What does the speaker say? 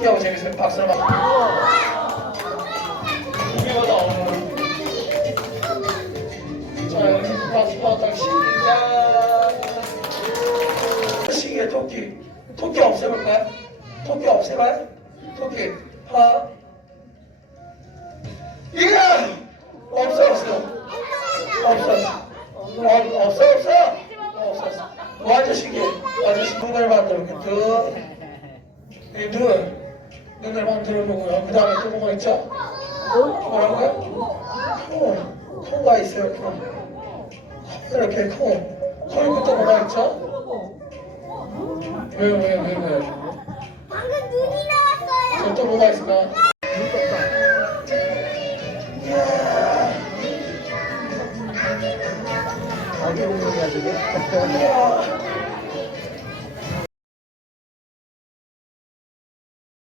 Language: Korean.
신기하고 재밌으면 박수 한번. 우리보다 시작. 시계 토끼. 토끼 없애볼까요? 토끼 없애봐요? 토끼. 하나. 이거! 없어, 없어. 없어. 어, 없어, 없어. 없어, 아저씨게. 아저씨 눈을 만들어볼게. 눈. 이 눈. 눈을 만들어 보고요. 그 다음에 또 뭐가 있죠? 뭐라고요? 코. 코가 있어요, 코. 이렇게 코. 코 있고 또 뭐가 있죠? 왜요, 왜요, 왜요, 왜요? 방금 눈이 나왔어요. 저또 뭐가 있을까? 아기 저게? 이야.